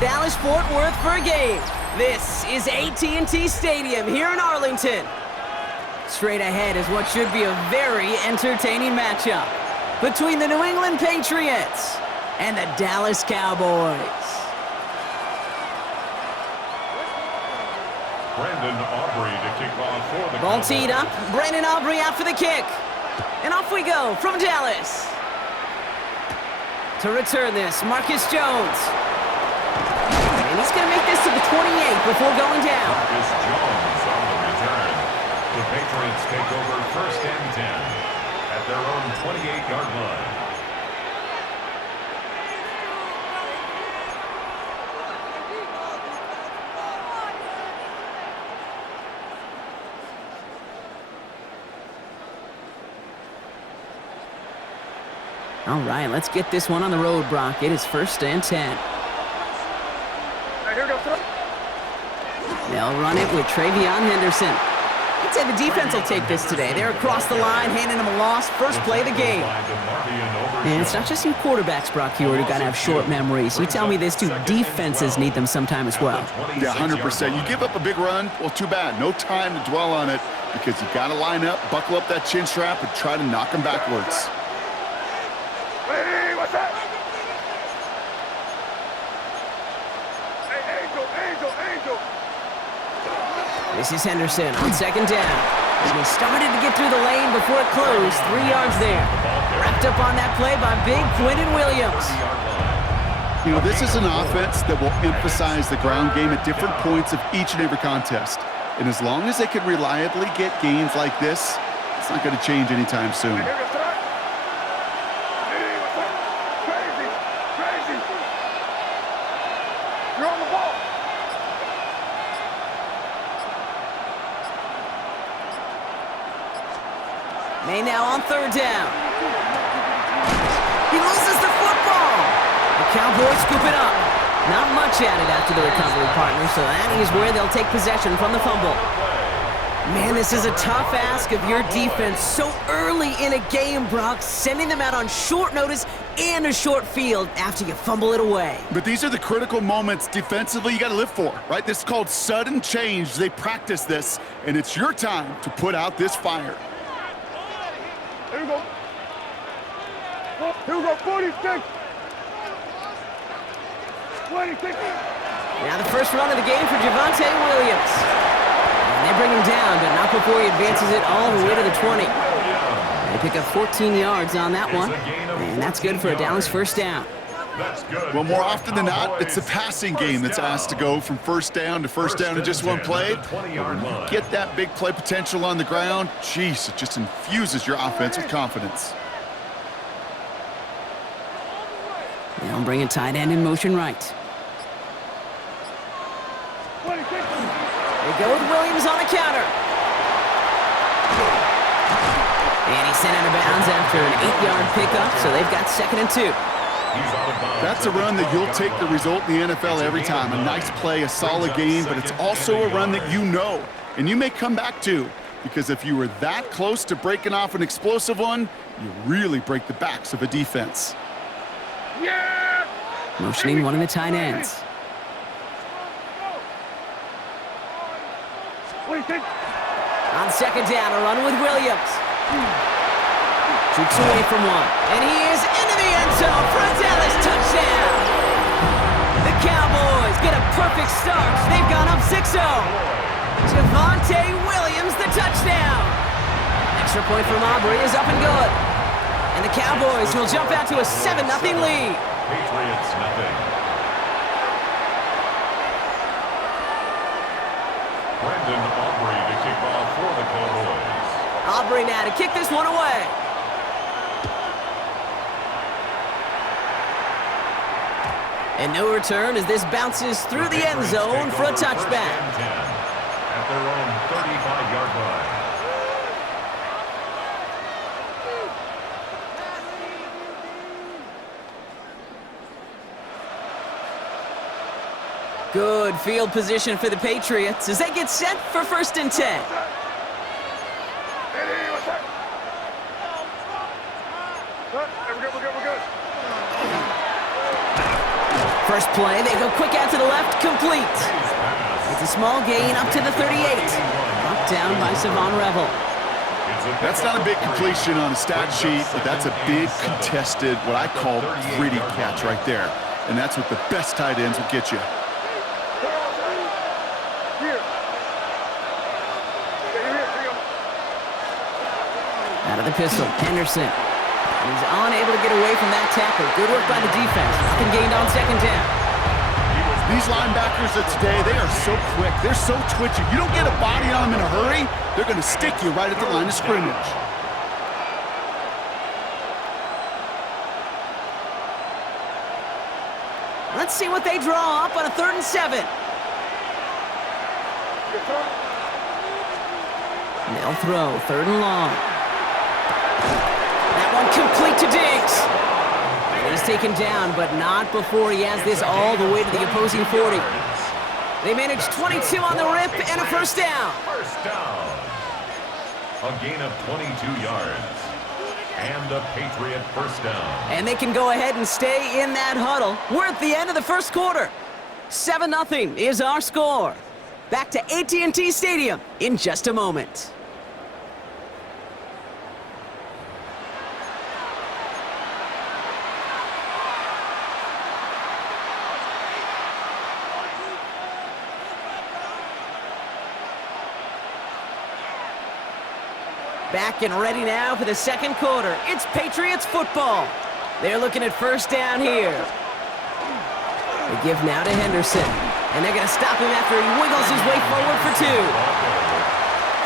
Dallas-Fort Worth for a game. This is AT&T Stadium here in Arlington. Straight ahead is what should be a very entertaining matchup between the New England Patriots and the Dallas Cowboys. Brandon Aubrey to kick off for the Ball Cowboys. teed up. Brandon Aubrey out for the kick. And off we go from Dallas. To return this, Marcus Jones. And he's going to make this to the 28 before going down. Marcus Jones on the return. The Patriots take over 1st and 10 at their own 28-yard line. All right, let's get this one on the road, Brock. It is 1st and 10. They'll run it with Travion Henderson. I'd say the defense will take this today. They're across the line, handing them a loss. First play of the game. And it's not just you quarterbacks, Brock Huard, who got to have short memories. You tell me this too, defenses need them sometime as well. Yeah, 100%. You give up a big run, well, too bad. No time to dwell on it because you got to line up, buckle up that chin strap, and try to knock them backwards. Hey, what's that? Hey, Angel. This is Henderson on 2nd down. And he started to get through the lane before it closed. 3 yards there. Wrapped up on that play by big Quentin Williams. You know, this is an offense that will emphasize the ground game at different points of each and every contest. And as long as they can reliably get gains like this, it's not going to change anytime soon. Crazy. You're on the ball. May now on 3rd down. He loses the football. The Cowboys scoop it up. Not much added after the recovery, partner, so that is where they'll take possession from the fumble. Man, this is a tough ask of your defense so early in a game, Brock, sending them out on short notice and a short field after you fumble it away. But these are the critical moments defensively you got to live for, right? This is called sudden change. They practice this, and it's your time to put out this fire. Here we go. 46. 26. Now the first run of the game for Javonte Williams. And they bring him down, but not before he advances it all the way to the 20. They pick up 14 yards on that one, and that's good for a Dallas 1st down. That's good. Well, more often than not, it's the passing game that's asked to go from 1st down to 1st down in just one play. Get that big play potential on the ground. Jeez, it just infuses your offense with confidence. They'll bring a tight end in motion right. 26. They go with Williams on the counter. And he's sent out of bounds after an 8-yard pickup, so they've got 2nd and 2. That's a run that you'll take the result in the NFL every time. A nice play, a solid game, but it's also a run that you know, and you may come back to, because if you were that close to breaking off an explosive one, you really break the backs of a defense. Yeah! Motioning one of the tight ends. 26. On 2nd down, a run with Williams. Shoots away from one. And he is into the end zone for a Dallas touchdown. The Cowboys get a perfect start. They've gone up 6-0. Javonte Williams, the touchdown. Extra point from Aubrey is up and good. And the Cowboys will jump out to a 7-0 lead. Patriots nothing. Brandon Aubrey to kick off for the Cowboys. Aubrey now to kick this one away. And no return as this bounces through the end zone for a touchback. At their own 35-yard line. Good field position for the Patriots as they get set for 1st and 10. Hey, what's that? We're good. First play, they go quick out to the left, complete. It's a small gain up to the 38. Brought down by Savon Revel. That's not a big completion on a stat sheet, but that's a big contested, what I call gritty catch right there. And that's what the best tight ends will get you. Out of the pistol, Henderson. He's unable to get away from that tackle. Good work by the defense. Nothing gained on second down. These linebackers of today, they are so quick. They're so twitchy. You don't get a body on them in a hurry, they're going to stick you right at the line of scrimmage. Let's see what they draw up on a 3rd and 7. They'll throw, 3rd and long. That one complete to Diggs. And he's taken down, but not before he has this all the way to the opposing 40. They manage 22 on the rip and a first down. First down. A gain of 22 yards. And a Patriot first down. And they can go ahead and stay in that huddle. We're at the end of the first quarter. 7-0 is our score. Back to AT&T Stadium in just a moment. Back and ready now for the second quarter. It's Patriots football. They're looking at first down here. They give now to Henderson. And they're going to stop him after he wiggles his way forward for 2.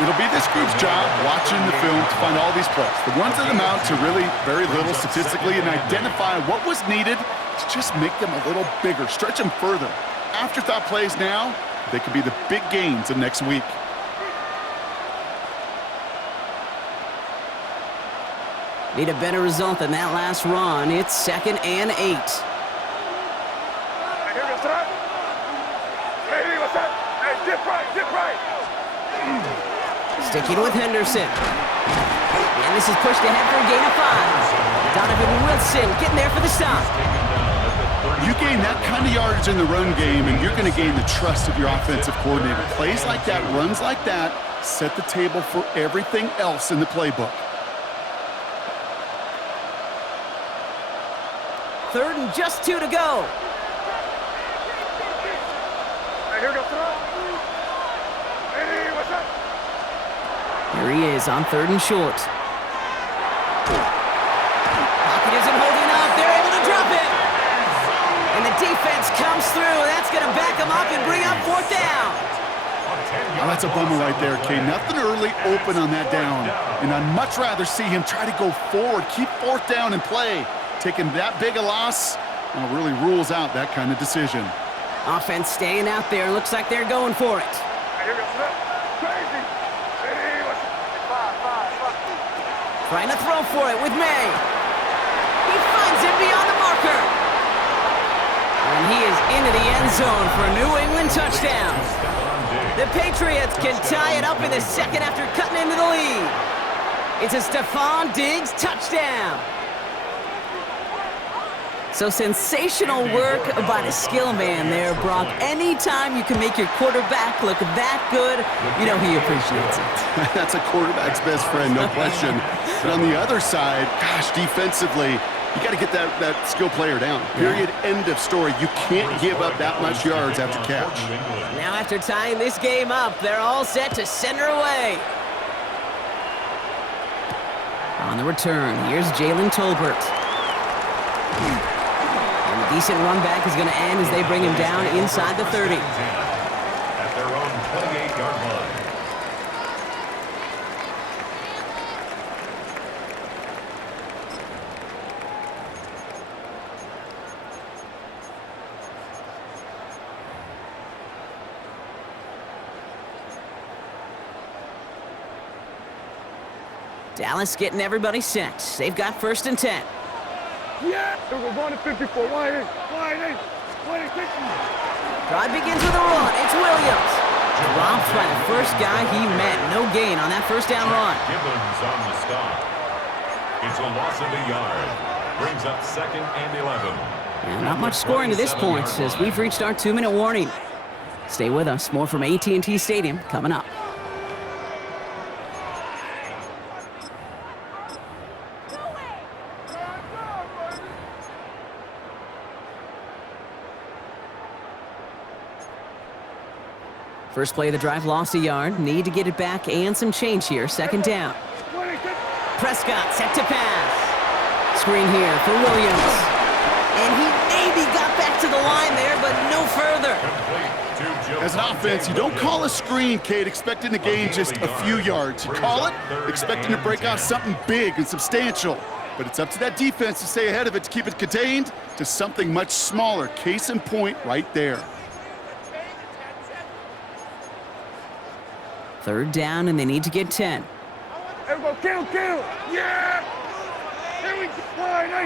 It'll be this group's job watching the film to find all these plays. The ones that amount to really very little statistically and identify what was needed to just make them a little bigger, stretch them further. Afterthought plays now, they could be the big gains of next week. Need a better result than that last run. It's 2nd and 8. Hey, here goes that. Hey, what's that? Hey, dip right. Sticking with Henderson. And this is pushed ahead for a gain of 5. Donovan Wilson getting there for the stop. You gain that kind of yardage in the run game, and you're going to gain the trust of your offensive coordinator. Plays like that, runs like that, set the table for everything else in the playbook. 3rd and just 2 to go. Hey, here goes that. Hey, what's that? Here he is on 3rd and short. Pocket isn't holding up. They're able to drop it. And the defense comes through. That's going to back them up and bring up 4th down. Oh, that's a bummer right there, Kay. Nothing early open on that down. And I'd much rather see him try to go forward, keep 4th down and play. Taking that big a loss really rules out that kind of decision. Offense staying out there. Looks like they're going for it. Hey, here goes that. Crazy. Hey, what's that? Trying to throw for it with May. He finds him beyond the marker. And he is into the end zone for a New England touchdown. The Patriots can tie it up in the second after cutting into the lead. It's a Stephon Diggs touchdown. So sensational work by the skill man there, Brock. Anytime you can make your quarterback look that good, you know he appreciates it. That's a quarterback's best friend, no question. But on the other side, gosh, defensively, you got to get that skill player down. Period, end of story. You can't give up that much yards after catch. Now after tying this game up, they're all set to send her away. On the return, here's Jalen Tolbert. Decent run back is going to end as they bring him down inside the 30. At their own 28-yard line. Dallas getting everybody set. They've got 1st and 10. Yeah! It was 1 to 54. Wide eight. Drive begins with a run. It's Williams. Dropped by the first guy he met. No gain on that first down run. Gibbons on the stop. It's a loss of a yard. Brings up 2nd and 11. And not much scoring to this point as we've reached our 2-minute warning. Stay with us. More from AT&T Stadium coming up. First play of the drive, lost a yard. Need to get it back and some change here. Second down. Prescott set to pass. Screen here for Williams. And he maybe got back to the line there, but no further. As an offense, you don't call a screen, Kate, expecting to gain just a few yards. You call it expecting to break out something big and substantial. But it's up to that defense to stay ahead of it, to keep it contained to something much smaller. Case in point right there. Third down, and they need to get 10. Everybody, kill! Yeah! Here we go, line, here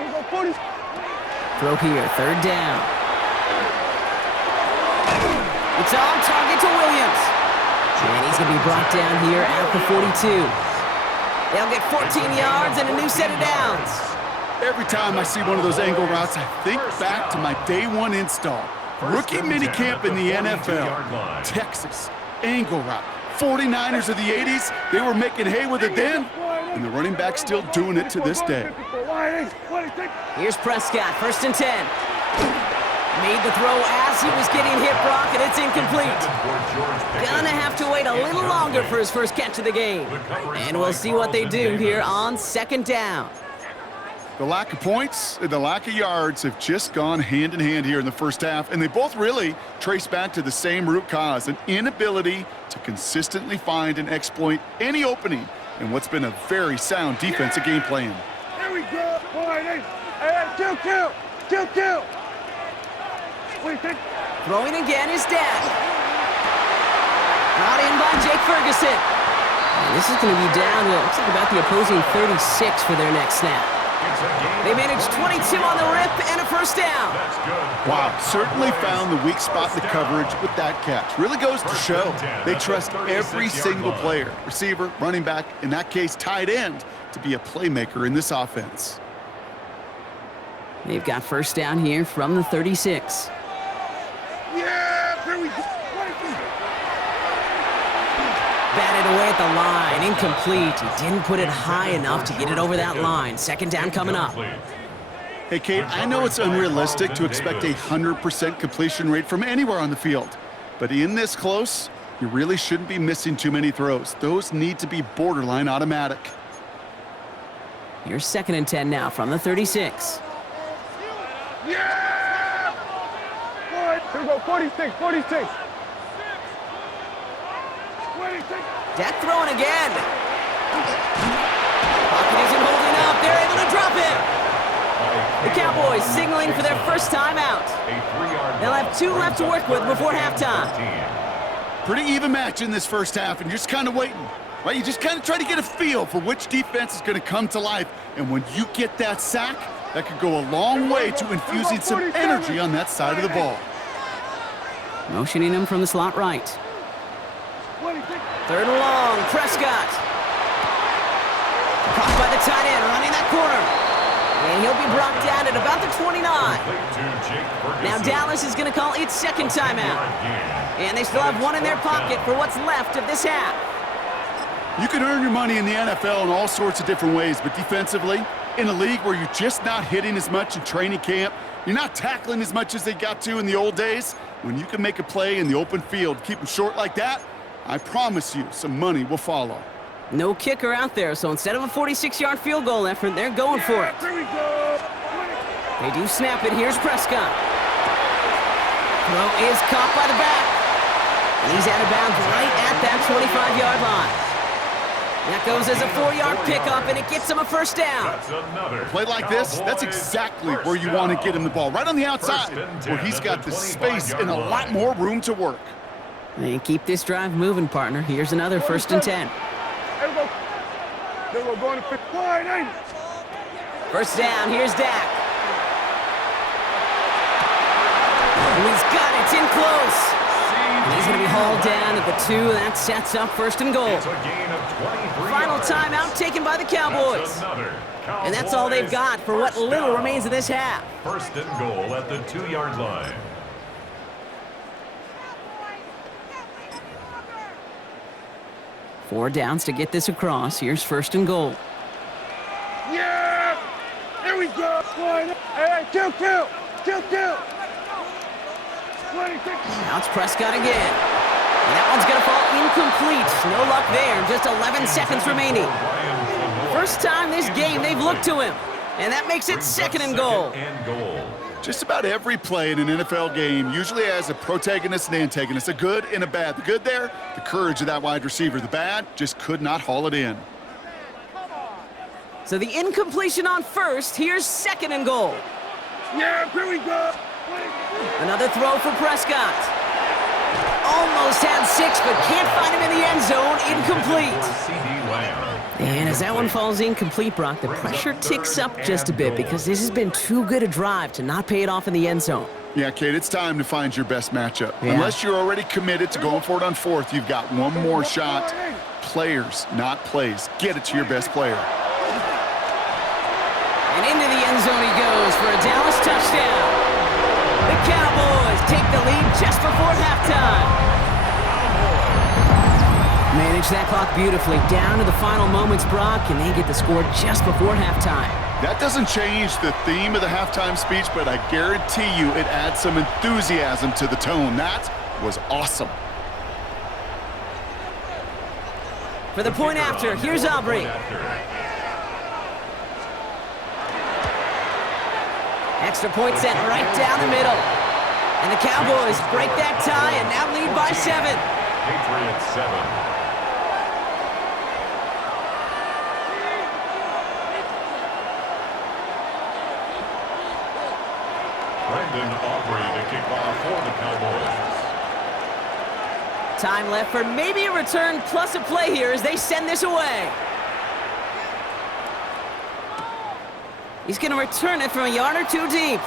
we go, 40. Throw here, third down. It's on target to Williams. And he's going to be brought down here at the 42. They'll get 14 yards and a new set of downs. Every time I see one of those angle routes, I think back to my day one install. Rookie minicamp in the NFL. Texas, angle route. 49ers of the 80s, they were making hay with it then, and the running back's still doing it to this day. Here's Prescott, first and 10. Made the throw as he was getting hit, Brock, and it's incomplete. Gonna have to wait a little longer for his first catch of the game. And we'll see what they do here on second down. The lack of points and the lack of yards have just gone hand in hand here in the first half, and they both really trace back to the same root cause, an inability to consistently find and exploit any opening in what's been a very sound defensive game plan. Here we go, hey, kill. What do you think? Throwing again is Dak. Brought in by Jake Ferguson. And this is going to be down to, looks like about the opposing 36 for their next snap. They managed 22 on the rip and a first down. Wow, certainly found the weak spot in the coverage with that catch. Really goes to show they trust every single player, receiver, running back, in that case tight end, to be a playmaker in this offense. They've got first down here from the 36. Yeah, here we go. Batted away at the line, incomplete. He didn't put it high enough to get it over that line. Second down coming up. Hey, Kate, I know it's unrealistic to expect a 100% completion rate from anywhere on the field, but in this close, you really shouldn't be missing too many throws. Those need to be borderline automatic. Here's second and 10 now from the 36. Yeah! Here we go, 46. Dak throwing again. Pocket isn't holding up. They're able to drop him. The Cowboys signaling for their first time out. They'll have 2 left to work with before halftime. Pretty even match in this first half, and you're just kind of waiting, right? You just kind of try to get a feel for which defense is going to come to life, and when you get that sack, that could go a long way to infusing some energy on that side of the ball. Motioning him from the slot right. Third and long, Prescott. Caught by the tight end, running that corner. And he'll be brought down at about the 29. Now Dallas is going to call its second timeout. And they still have one in their pocket for what's left of this half. You can earn your money in the NFL in all sorts of different ways, but defensively, in a league where you're just not hitting as much in training camp, you're not tackling as much as they got to in the old days, when you can make a play in the open field, keep them short like that, I promise you some money will follow. No kicker out there, so instead of a 46-yard field goal effort, they're going for it. Here we go. They do snap it. Here's Prescott. Throw is caught by the back. And he's out of bounds right at that 25-yard line. That goes as a 4-yard pickup, and it gets him a first down. Play like this, that's exactly where you want to get him the ball, right on the outside, where he's got the space and a lot more room to work. And keep this drive moving, partner. Here's another first and 10. They were going to pick wide. First down, here's Dak. And he's got it, it's in close. And He's going to be hauled down at the 2. That sets up 1st and goal. It's a gain of 23 Final yards. timeout taken by the Cowboys. That's another And that's all they've got for what Cowboys little first remains of this half. 1st and goal at the 2-yard line. Four downs to get this across. Here's 1st and goal. Yeah! Here we go! Hey, kill! 26. Now it's Prescott again. And that one's going to fall incomplete. No luck there. Just 11 seconds remaining. First time this game they've looked to him. And that makes it 2nd and goal. Just about every play in an NFL game usually has a protagonist and antagonist, a good and a bad. The good there, the courage of that wide receiver. The bad, just could not haul it in. So the incompletion on 1st. Here's 2nd and goal. Yeah, here we go! Another throw for Prescott. Almost had 6, but can't find him in the end zone. Incomplete. And as that one falls incomplete, Brock, the pressure ticks up just a bit because this has been too good a drive to not pay it off in the end zone. Yeah, Kate, it's time to find your best matchup. Yeah. Unless you're already committed to going for it on 4th, you've got one more shot. Players, not plays. Get it to your best player. And into the end zone he goes for a Dallas touchdown. The Cowboys take the lead just before halftime. Manage that clock beautifully down to the final moments, Brock, and they get the score just before halftime. That doesn't change the theme of the halftime speech, but I guarantee you it adds some enthusiasm to the tone. That was awesome. For the point after, here's Aubrey. Extra point sent right down the middle. And the Cowboys break that tie and now lead by 7. Patriots 7. Brendan Aubrey to kick off for the Cowboys. Time left for maybe a return plus a play here as they send this away. He's going to return it from a yard or 2 deep.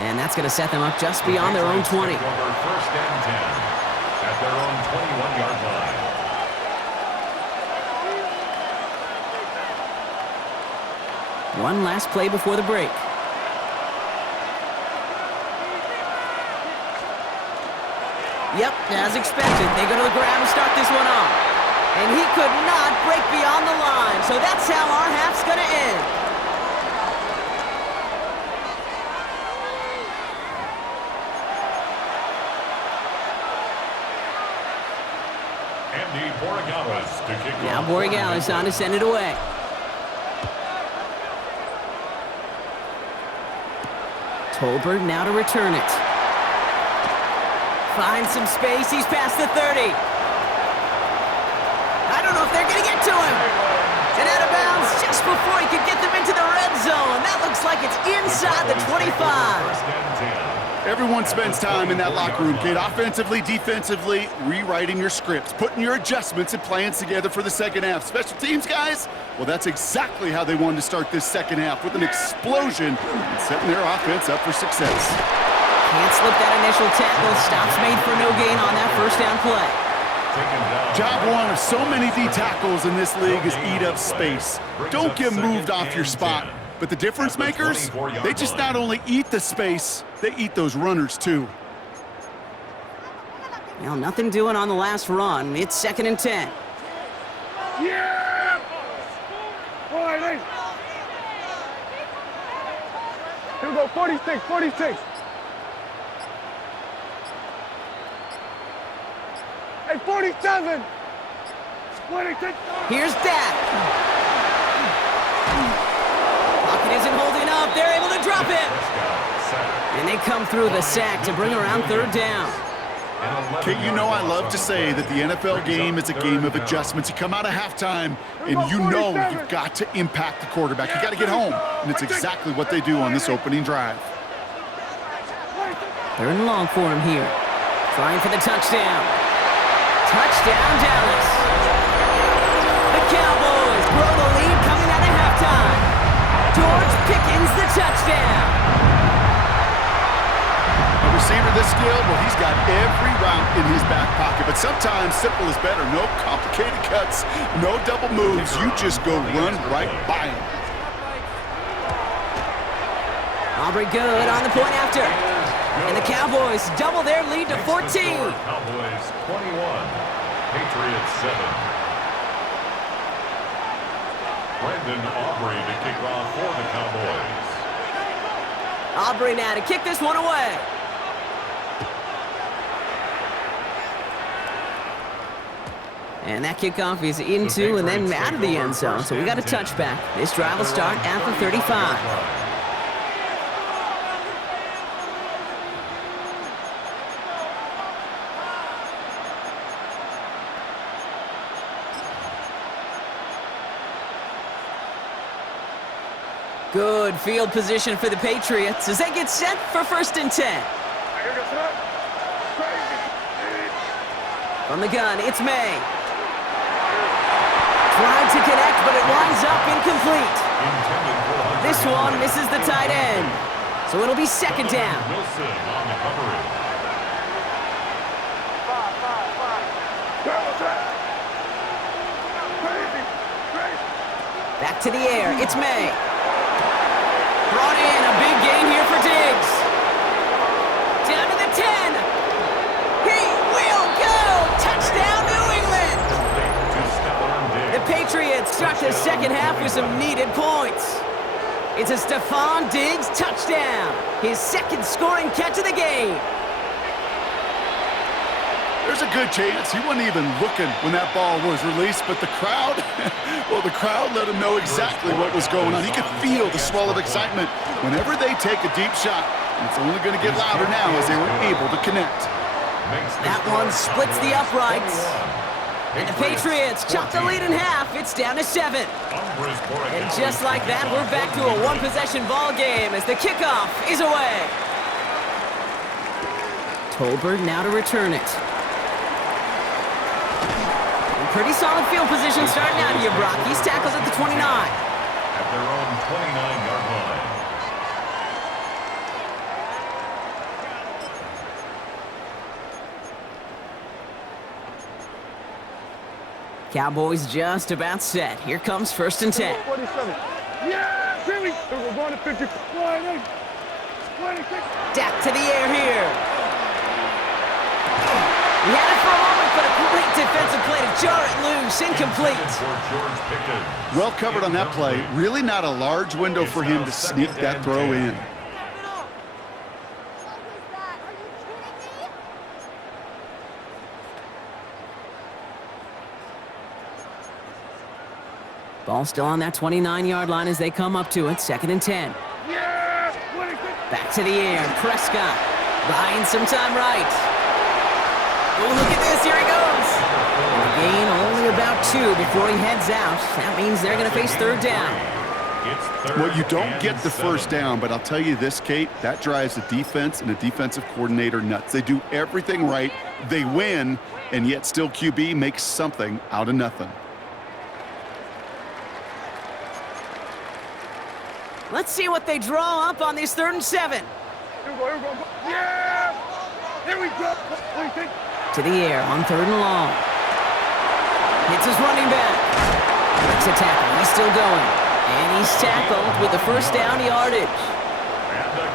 And that's going to set them up just beyond their own 20. 1st and 10 at their own 21-yard line. One last play before the break. Yep, as expected, they go to the grab and start this one off. And he could not break beyond the line, so that's how our half's going to end. Andy Borregales to kick off. Now Borregales on to send it away. Tolbert now to return it. Finds some space. He's past the 30. I don't know if they're going to get to him. And out of bounds just before he could get them into the red zone. That looks like it's inside the 25. 1st and 10. Everyone spends time in that locker room, Kate. Offensively, defensively, rewriting your scripts, putting your adjustments and plans together for the second half. Special teams, guys, well, that's exactly how they wanted to start this second half, with an explosion and setting their offense up for success. Can't slip that initial tackle. Stops made for no gain on that 1st down play. Job one of so many D tackles in this league is eat up space. Don't get moved off your spot. But the difference makers, they just not only eat the space, they eat those runners too. Well, nothing doing on the last run. It's 2nd and 10. Yeah! All right, hey. Here we go, 46. Hey, 47! 26! Here's Dak. Pocket isn't holding up. They're able to drop it. And they come through the sack to bring around 3rd down. Kate, you know I love to say that the NFL game is a game of adjustments. You come out of halftime, and you know you've got to impact the quarterback. You got to get home, and it's exactly what they do on this opening drive. 3rd and long for him here. Trying for the touchdown. Touchdown, Dallas. The Cowboys grow the lead coming out of halftime. George Pickens, the touchdown. receiver this skilled, well, he's got every route in his back pocket. But sometimes simple is better. No complicated cuts, no double moves. You just go run right by him. Aubrey good on the point after. And the Cowboys double their lead to 14. Cowboys 21, Patriots 7. Brandon Aubrey to kick off for the Cowboys. Aubrey now to kick this one away. And that kickoff is into and then out of the end zone. So we got a touchback. This drive will start at the 35. Good field position for the Patriots as they get set for 1st and 10. From the gun, it's May. Trying to connect, but it winds up incomplete. This one misses the tight end. So it'll be 2nd down. Wilson on the coverage. Back to the air, it's May. Brought in, a big gain here for Diggs. Down to the 10. He will go. Touchdown, New England. The Patriots start the second half with some needed points. It's a Stephon Diggs touchdown. His 2nd scoring catch of the game. There's a good chance he wasn't even looking when that ball was released, but the crowd, well, the crowd let him know exactly what was going on. He could feel the swell of excitement whenever they take a deep shot. And it's only going to get louder now as they were able to connect. That one splits the uprights. And the Patriots chop the lead in half. It's down to 7. And just like that, we're back to a one-possession ball game as the kickoff is away. Tolbert now to return it. Pretty solid field position starting out here, Brock. He's tackled at the 29. At their own 29-yard line. Cowboys just about set. Here comes 1st and 10. 47. Yeah, Jimmy. We're going to 50. 26. Dak to the air here. He had it for a moment, but a great defensive play to jar it loose. Incomplete. Well covered on that play. Really not a large window for him to sneak that throw in. Ball still on that 29-yard line as they come up to it. 2nd and 10. Back to the air. Prescott buying some time right. Oh, look at this. Here he goes. And a gain only about 2 before he heads out. That means they're going to face 3rd down. Well, you don't get the 1st down, but I'll tell you this, Kate, that drives a defense and a defensive coordinator nuts. They do everything right. They win, and yet still QB makes something out of nothing. Let's see what they draw up on this 3rd and 7. Here we go. Yeah! Here we go. What do you think? To the air on 3rd and long. Hits his running back. Makes a tackle. He's still going. And he's tackled with the 1st down yardage.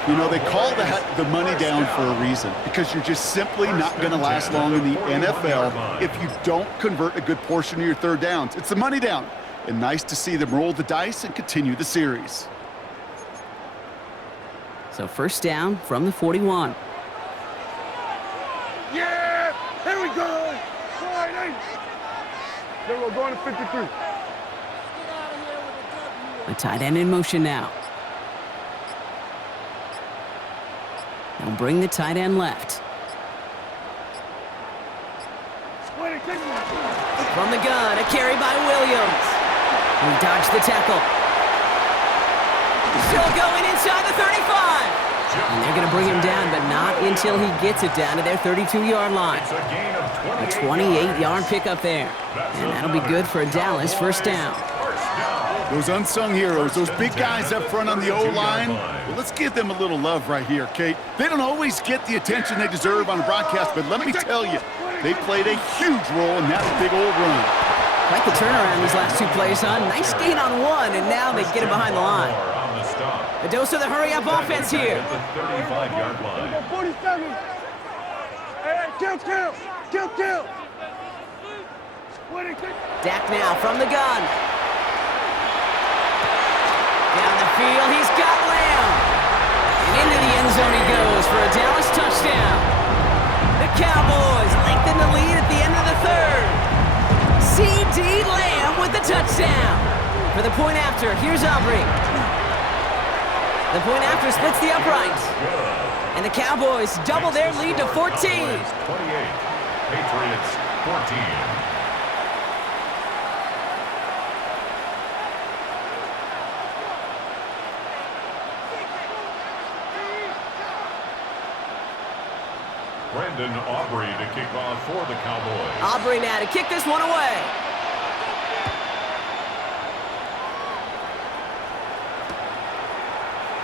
You know, they call that the money down for a reason, because you're just simply not going to last long in the NFL if you don't convert a good portion of your 3rd downs. It's the money down. And nice to see them roll the dice and continue the series. So 1st down from the 41. Yeah! Here we go! Then we're going to 53. A tight end in motion now. They'll bring the tight end left. From the gun, a carry by Williams. He dodged the tackle. Still going inside the 35. And they're going to bring him down, but not until he gets it down to their 32-yard line. A 28-yard pickup there. And that'll be good for a Dallas 1st down. Those unsung heroes, those big guys up front on the O-line, well, let's give them a little love right here, Kate. They don't always get the attention they deserve on a broadcast, but let me tell you, they played a huge role in that big old run. Quite the turnaround these last two plays, huh? Nice gain on one, and now they get it behind the line. A dose of the hurry-up offense here. At the 35-yard line. 40 seconds. Hey, kill. Dak now from the gun. Down the field, he's got Lamb. And into the end zone he goes for a Dallas touchdown. The Cowboys lengthen the lead at the end of the third. C.D. Lamb with the touchdown. For the point after, here's Aubrey. The point after splits the uprights. And the Cowboys double their lead to 14. 28, Patriots 14. Brendan Aubrey to kick off for the Cowboys. Aubrey now to kick this one away.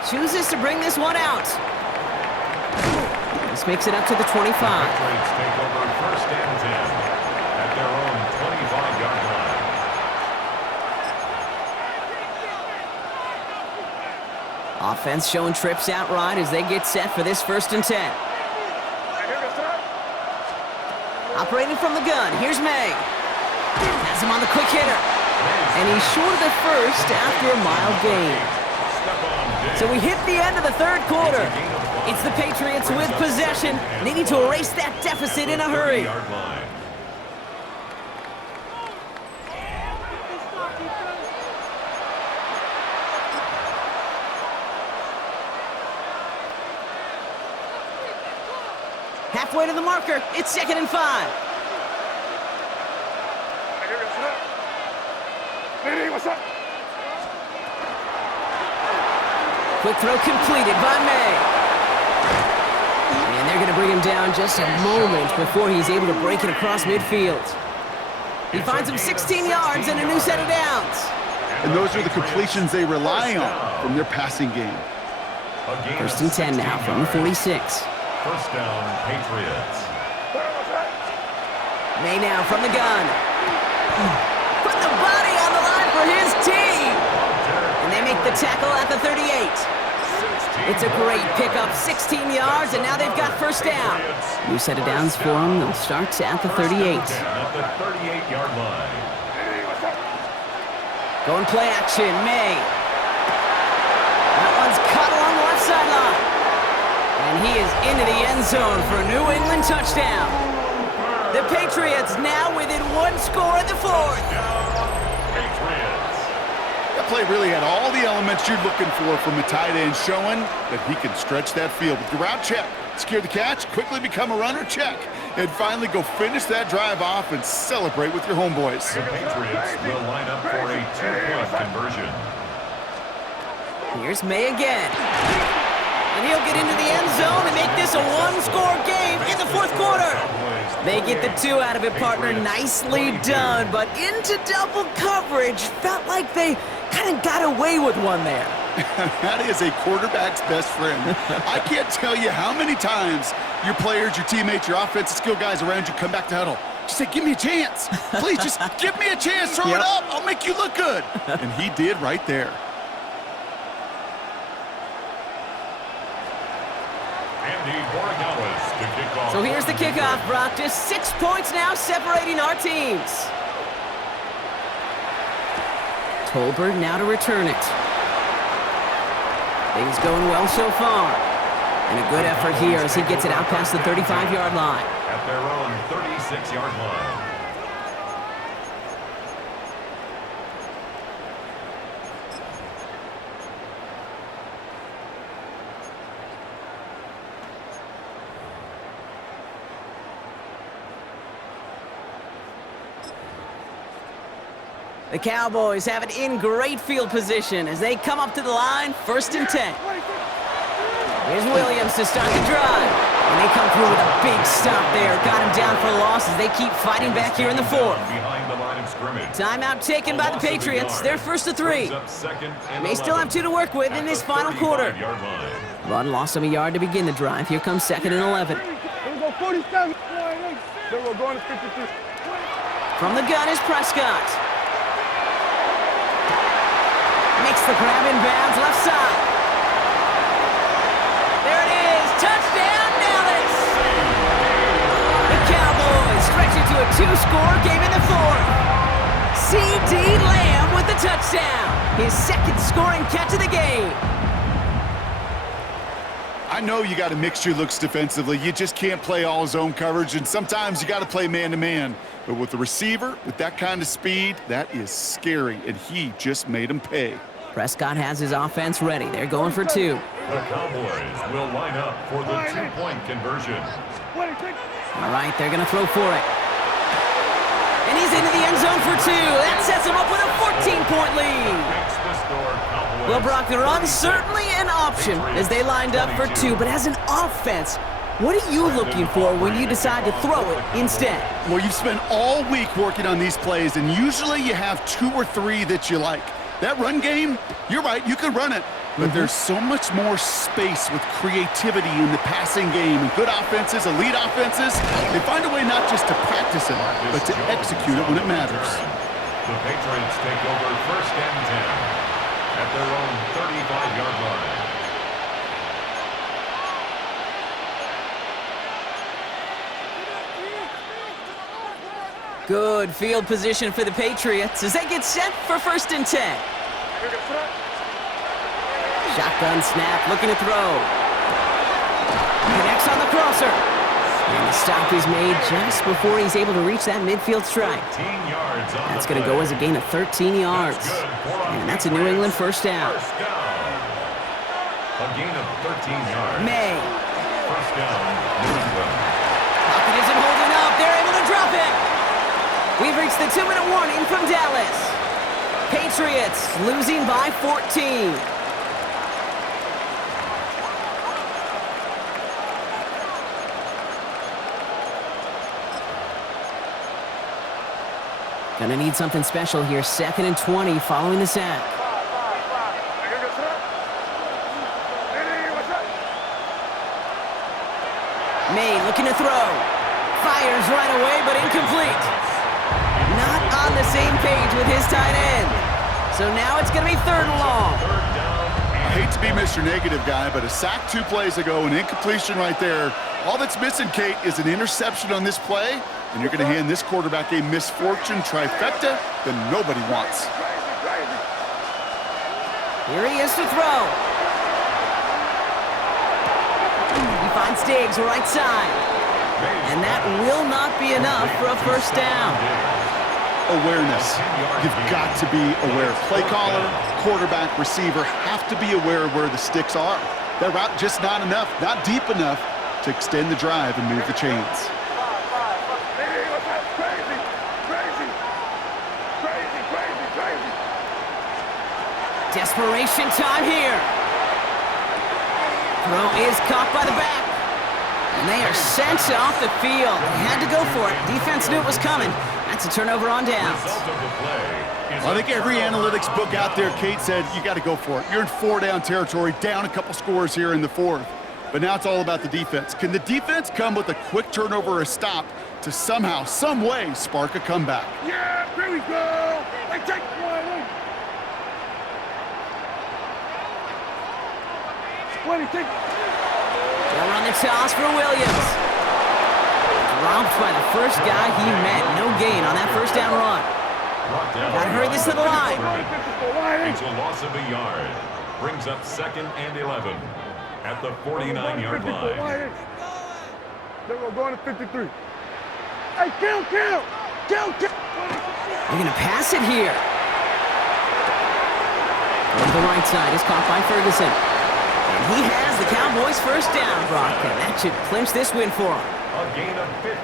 Chooses to bring this one out. This makes it up to the 25. Patriots take over first and 10 at their own 25-yard line. Offense showing trips outright as they get set for this first and 10. Operating from the gun, here's May. Has him on the quick hitter. And he's short of the first after a mild gain. So we hit the end of the third quarter. It's the Patriots with possession, needing to erase that deficit in a hurry. Halfway to the marker, it's 2nd and 5. Hey, what's up? Quick throw completed by May. And they're going to bring him down just a moment before he's able to break it across midfield. He finds him 16 yards and a new set of downs. And those are the completions they rely on from their passing game. First and 10 now from the 46. First down, Patriots. May now from the gun. Put the body on the line for his team. And they make the tackle at the 38. It's a great pickup, 16 yards, and now they've got first down. New set of downs for them. They'll start at the 38. At the 38-yard line. Going play action, May. That one's caught along the left sideline. And he is into the end zone for a New England touchdown. The Patriots now within one score in the fourth. Patriots. That play really had all the elements you're looking for from a tight end, showing that he can stretch that field with the route check, secure the catch, quickly become a runner check, and finally go finish that drive off and celebrate with your homeboys. The Patriots will line up for a 2-point conversion. Here's May again. And he'll get into the end zone and make this a one-score game in the fourth quarter. They get the 2 out of it, partner. Nicely done, but into double coverage. Felt like they kind of got away with one there. That is a quarterback's best friend. I can't tell you how many times your players, your teammates, your offensive skill guys around you come back to huddle. Just say, give me a chance. Please, just give me a chance. Throw it up. I'll make you look good. And he did right there. So here's the kickoff, Brock. Just 6 points now separating our teams. Tolbert now to return it. Things going well so far. And a good effort here as he gets it out past the 35-yard line. At their own 36-yard line. The Cowboys have it in great field position as they come up to the line, 1st and 10. Here's Williams to start the drive. And they come through with a big stop there. Got him down for loss as they keep fighting back here in the fourth. Behind the line of scrimmage. Timeout taken by the Patriots. They're first to 3. They still have 2 to work with in this final quarter. Run lost him a yard to begin the drive. Here comes 2nd and 11. Here we go, 47. Then we're going to 53. From the gun is Prescott. Makes the grab in bounds, left side. There it is, touchdown Dallas! The Cowboys stretch it to a 2-score game in the 4th. C.D. Lamb with the touchdown. His 2nd scoring catch of the game. I know you got to mix your looks defensively. You just can't play all zone coverage, and sometimes you got to play man-to-man. But with the receiver, with that kind of speed, that is scary, and he just made him pay. Prescott has his offense ready. They're going for 2. The Cowboys will line up for the 2-point conversion. All right, they're going to throw for it. And he's into the end zone for 2. That sets him up with a 14-point lead. Well, Brock, the run's certainly an option as they lined up for 2, but as an offense, what are you looking for when you decide to throw it instead? Well, you've spent all week working on these plays, and usually you have 2 or 3 that you like. That run game, you're right, you can run it, but there's so much more space with creativity in the passing game, and good offenses, elite offenses, they find a way not just to practice it, but to execute it when it matters. The Patriots take over 1st and 10 at their own 35-yard line. Good field position for the Patriots as they get set for 1st and 10. Shotgun snap, looking to throw. Connects on the crosser. And the stop is made just before he's able to reach that midfield strike. That's going to go as a gain of 13 yards. And that's a New England 1st down. A gain of 13 yards. May. 1st down, New England. Pocket isn't holding up. They're able to drop it. We've reached the 2-minute warning from Dallas. Patriots losing by 14. Gonna need something special here. 2nd and 20 following the sack. May looking to throw. Fires right away, but incomplete. Not on the same page with his tight end. So now it's going to be 3rd and long. I hate to be Mr. Negative guy, but a sack 2 plays ago, an incompletion right there. All that's missing, Kate, is an interception on this play, and you're going to hand this quarterback a misfortune trifecta that nobody wants. Here he is to throw. He finds Diggs right side. And that will not be enough for a 1st down. Awareness. You've got to be aware. Play caller, quarterback, receiver have to be aware of where the sticks are. That route just not enough, not deep enough to extend the drive and move the chains. Desperation time here. Throw is caught by the back. And they are sent off the field. They had to go for it. Defense knew it was coming. That's a turnover on downs. I think every analytics book out there, Kate, said you got to go for it. You're in 4-down territory, down a couple scores here in the 4th. But now it's all about the defense. Can the defense come with a quick turnover or a stop to somehow, some way, spark a comeback? Yeah, here we go. Hey, take one. 20, take. They'll run the toss for Williams. Dropped by the first guy he met. No gain on that 1st down run. Gotta hurry this to the line. It's a loss of a yard. Brings up 2nd and 11 at the 49-yard line. Then we're going to 53. Hey, kill! They're gonna pass it here. Go to the right side is caught by Ferguson. And he has the Cowboys' 1st down, Brock, and that should clinch this win for him.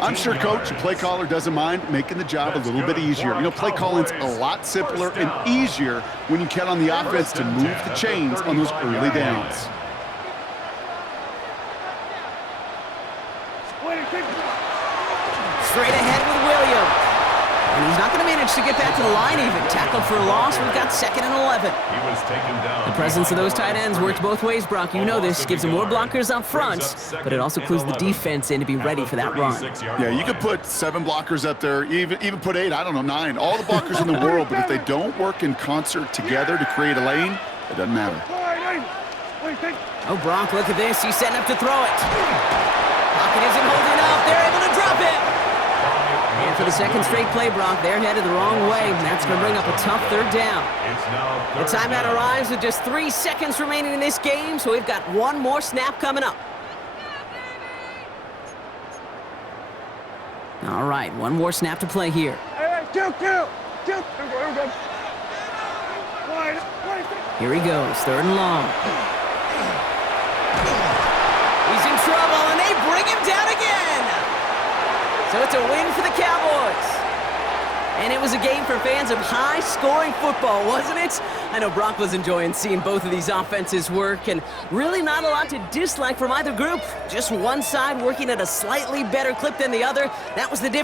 I'm sure, Coach, the play caller doesn't mind making the job a little bit easier. You know, play calling's a lot simpler and easier when you count on the offense to move the chains on those early downs. Wait, kick. Straight ahead with Williams. And he's not going to manage to get back to the line even. Tackled for a loss. We've got 2nd and 11. He was taken down. The presence of those tight ends works both ways, Brock. You know this. Gives them more blockers up front, but it also clues the defense in to be ready for that run. Yeah, you could put 7 blockers up there, even put 8, I don't know, 9. All the blockers in the world, but if they don't work in concert together to create a lane, it doesn't matter. Wait, kick. Oh, Brock, look at this. He's setting up to throw it. Pocket isn't holding up. They're able to drop it. And for the 2nd straight play, Brock, they're headed the wrong way. And that's going to bring up a tough 3rd down. The timeout arrives with just 3 seconds remaining in this game, so we've got one more snap coming up. All right, one more snap to play here. Hey, kill. Here we go. Wide. Here he goes, 3rd and long. He's in trouble, and they bring him down again. So it's a win for the Cowboys. And it was a game for fans of high-scoring football, wasn't it? I know Brock was enjoying seeing both of these offenses work, and really not a lot to dislike from either group. Just one side working at a slightly better clip than the other. That was the difference.